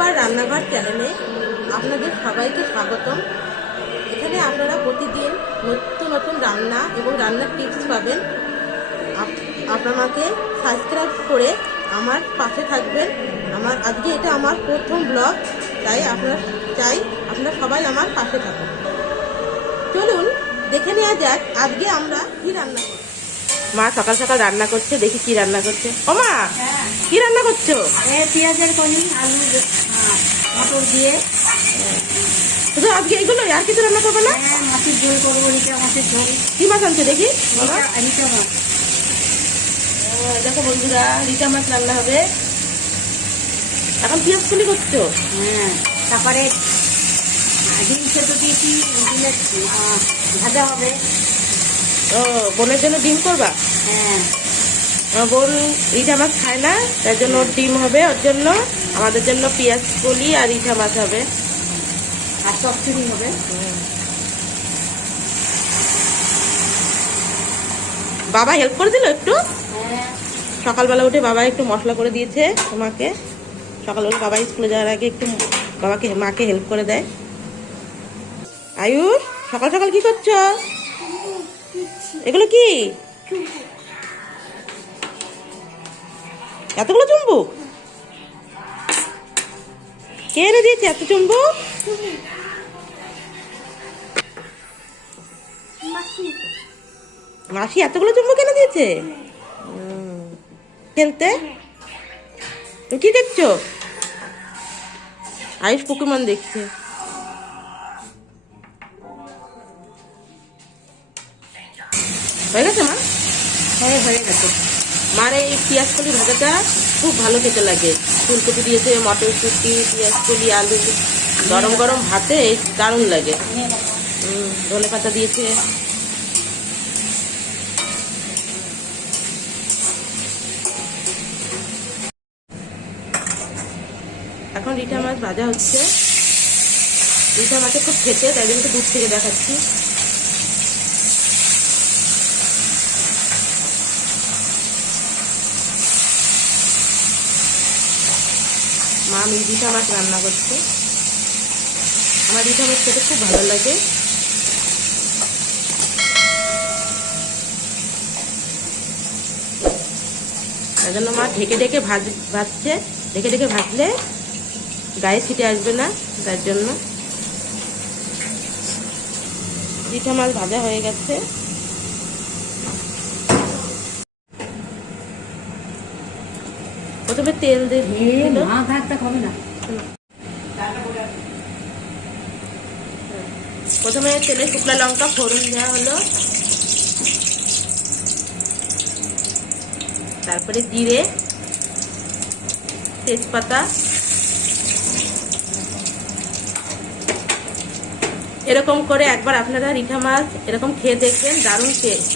রূপার রান্নাঘর চ্যানেলে আপনাদের সবাইকে স্বাগতম। এখানে আপনারা প্রতিদিন নতুন নতুন রান্না এবং রান্নার টিপস পাবেন। আপনাকে সাবস্ক্রাইব করে আমার পাশে থাকবেন। আজকে এটা আমার প্রথম ব্লগ, তাই আপনারা সবাই আমার পাশে থাকুন। চলুন দেখে নেওয়া যাক আজকে আমরা কি রান্না করব। মা সকাল সকাল রান্না করছে, দেখি কি রান্না করছে। ও মা, কি রান্না করছো? পেঁয়াজের কলি, আলু, মটর দিয়ে। শুধু আজকে এইগুলো, আর কিছু রান্না করবে না? মাছের ঝোল করবো, রিটা মাছের ঝোল। কি মাছ আনছে দেখি? রিটা মাছ। দেখো বন্ধুরা, রিটা মাছ রান্না হবে। এখন পেঁয়াজ কলি করছো? হ্যাঁ, তারপরে ডিম সেদ্ধ দিয়েছি, ডিমের ভাজা হবে। ও, বোনের জন্য ডিম করবা? হ্যাঁ, বোন রিঠা মাছ খায় না, তার জন্য ওর ডিম হবে। ওর জন্য আমাদের জন্য পেঁয়াজ কলি আর রিঠা মাছ হবে, আর চচ্চড়ি হবে। বাবা হেল্প করে দিল একটু। হ্যাঁ, সকালবেলা উঠে বাবা একটু মশলা করে দিয়েছে মাকে। সকালবেলা বাবা স্কুলে যাওয়ার আগে একটু মাকে হেল্প করে দেয়। আয়ুষ, সকাল সকাল কি করছো? এগুলো কি? এতগুলো চুম্বুক কে এনে দিয়েছে? এত চুম্বুক? মাসি এতগুলো চুম্বুক এনে দিয়েছে খেলতে। তুমি কি দেখছো? আয়ুষ পোকেমন দেখছে। হয়ে গেছে মা? হ্যাঁ, হয়ে গেছে। মার এই পেঁয়াজ কলি ভাজাটা খুব ভালো খেতে লাগে। ফুলকপি দিয়েছে, মটরশুঁটি, পেঁয়াজ কলি, আলু, গরম গরম ভাতে দারুণ লাগে। ধনে পাতা দিয়েছে। এখন রিঠা মাছ ভাজা হচ্ছে। রিঠা মাছে খুব খেতে, তাই জন্য দূর থেকে দেখাচ্ছি। মা আমি রিঠা মাছ রান্না করছে। আমার রিঠা মাছ খেতে খুব ভালো লাগে। তাই জন্য মা ঢেকে ঢেকে ভাজছে। ঢেকে ঢেকে ভাজলে গায়ে ছিটে আসবে না, তার জন্য। রিঠা মাছ ভাজা হয়ে গেছে। প্রথমে তেল দিয়ে প্রথমে তেলে শুকনো লঙ্কা ফোড়ন দেওয়া হলো, তারপরে জিরে, তেজপাতা। এরকম করে একবার আপনারা রিঠা মাছ এরকম খেয়ে দেখবেন, দারুণ টেস্ট।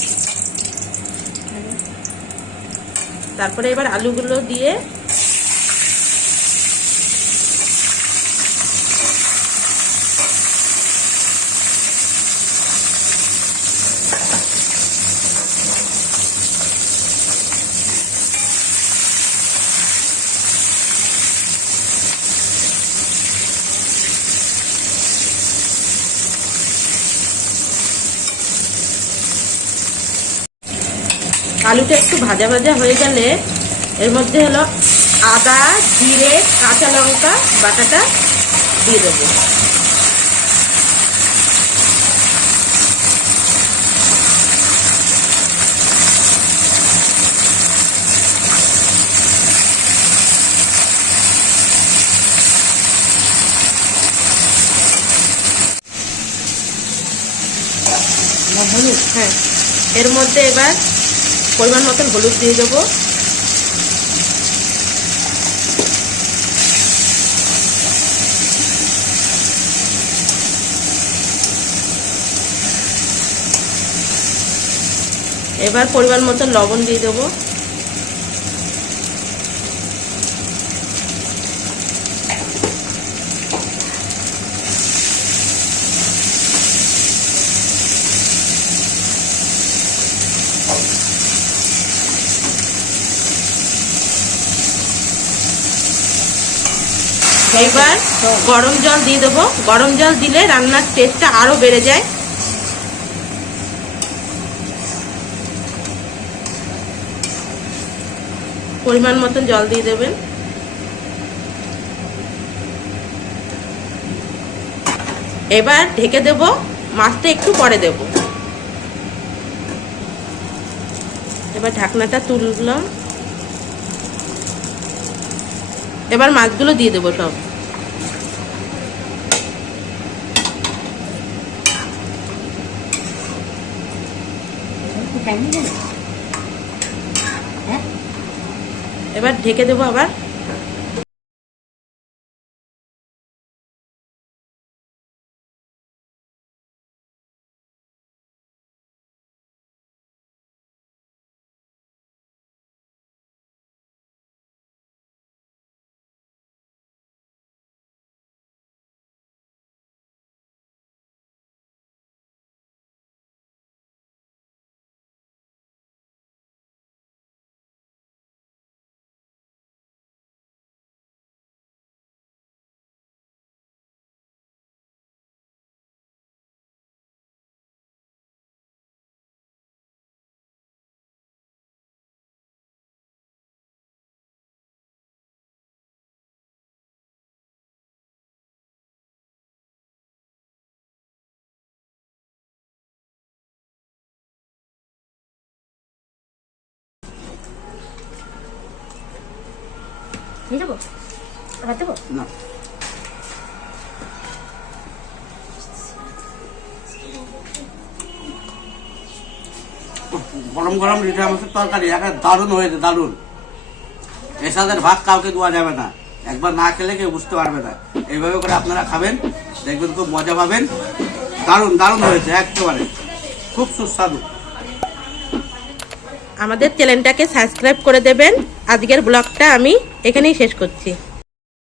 তারপরে এবার আলুগুলো দিয়ে আলুটা একটু ভাজা ভাজা হয়ে গেলে এর মধ্যে হলো আদা, জিরে, কাঁচা লঙ্কা বাটাটা দিয়ে দেবো। হলুদ, হ্যাঁ, এর মধ্যে এবার পরিমাণ মতন হলুদ দিয়ে দেবো। এবার পরিমাণ মতন লবণ দিয়ে দেবো। এবার গরম জল দিয়ে দেবো। গরম জল দিলে রান্নার টেস্টটা আরো বেড়ে যায়। পরিমাণ মতন জল দিয়ে দেবেন। এবার ঢেকে দেব, মাছটা একটু পরে দেব। এবার ঢাকনাটা তুললাম। এবার মাছগুলো দিয়ে দেবো সব। এবার ঢেকে দেবো আবার। দিয়ে দেবো, আবার দেবো না, গরম গরম রিঠা মাছের তরকারি একটা দারুণ হয়েছে, দারুণ। এসাদের ভাগ কাউকে দেওয়া যাবে না, একবার না খেলে কেউ বুঝতে পারবে না। এইভাবে করে আপনারা খাবেন, দেখবেন খুব মজা পাবেন। দারুণ দারুণ হয়েছে, একেবারে খুব সুস্বাদু। আমাদের চ্যানেলটাকে সাবস্ক্রাইব করে দেবেন। আজকের ব্লগটা আমি এখানেই শেষ করছি।